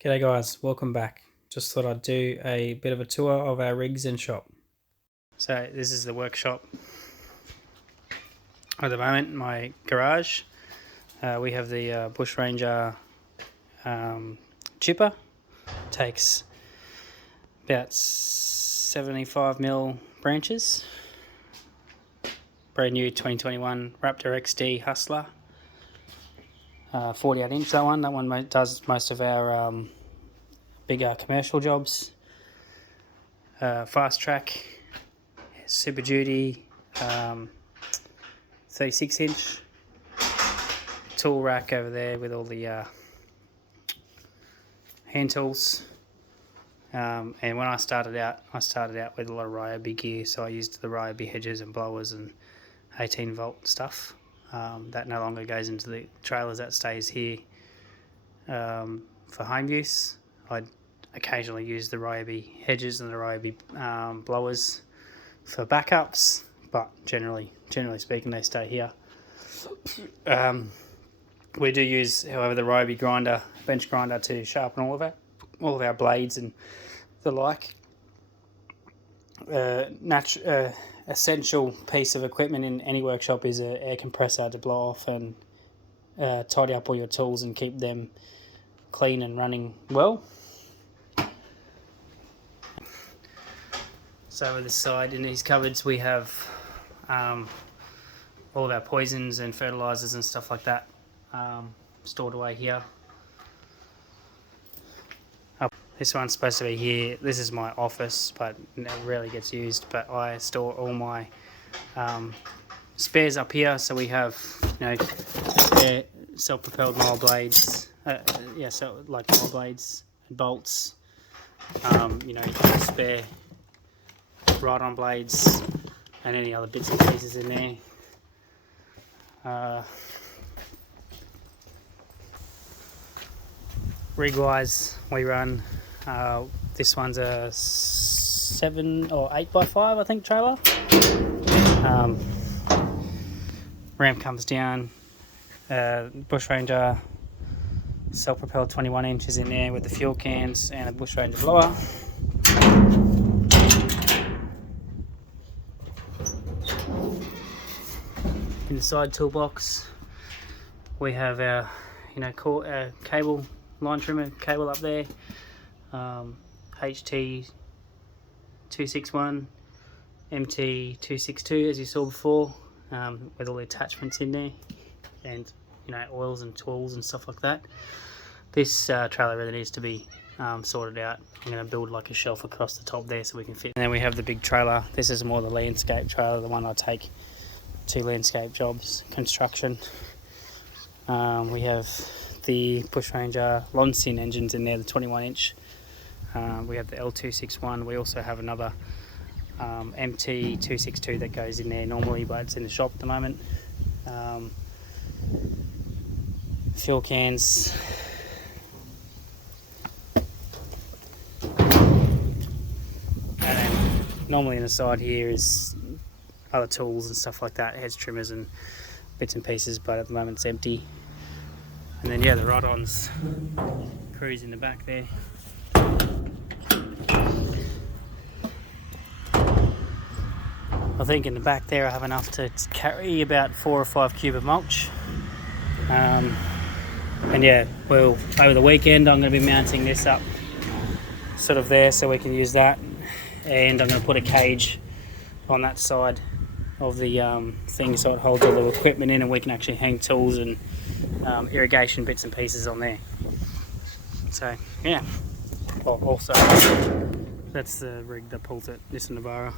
G'day guys, welcome back. Just thought I'd do a bit of a tour of our rigs and shop. So this is the workshop at the moment, my garage. We have the Bush Ranger chipper. Takes about 75mm branches. Brand new 2021 Raptor XD Hustler. 48 inch that one does most of our bigger commercial jobs. Fast Track, Super Duty, 36 inch tool rack over there with all the hand tools. And when I started out with a lot of Ryobi gear, so I used the Ryobi hedges and blowers and 18 volt stuff. That no longer goes into the trailers, that stays here for home use. I'd occasionally use the Ryobi hedges and the Ryobi blowers for backups, but generally speaking they stay here. We do use, however, the Ryobi bench grinder to sharpen all of our blades and the like. Essential piece of equipment in any workshop is an air compressor to blow off and tidy up all your tools and keep them clean and running well. So over this side in these cupboards we have all of our poisons and fertilizers and stuff like that stored away here. This one's supposed to be here. This is my office, but it rarely gets used. But I store all my spares up here. So we have, spare self-propelled mile blades. Like mile blades and bolts. Spare ride-on blades and any other bits and pieces in there. Rig-wise, we run. This one's a 7 or 8x5, I think, trailer. Ramp comes down. Bush Ranger self-propelled 21 inches in there with the fuel cans and a Bush Ranger blower. In the side toolbox, we have our, cable line trimmer cable up there. HT 261, MT 262 as you saw before, with all the attachments in there, and oils and tools and stuff like that. This trailer really needs to be sorted out. I'm going to build like a shelf across the top there so we can fit. And then we have the big trailer. This is more the landscape trailer, the one I take to landscape jobs, construction. We have the Bush Ranger Lonsin engines in there, the 21 inch. We have the L261. We also have another MT262 that goes in there normally, but it's in the shop at the moment. Fuel cans. And then normally in the side here is other tools and stuff like that, heads, trimmers and bits and pieces, but at the moment it's empty. And then the rod-ons cruise in the back there. I think in the back there I have enough to carry about 4 or 5 cube of mulch. Over the weekend I'm going to be mounting this up sort of there so we can use that, and I'm going to put a cage on that side of the thing so it holds all the equipment in and we can actually hang tools and irrigation bits and pieces on there. So also that's the rig that pulls it, this Navara.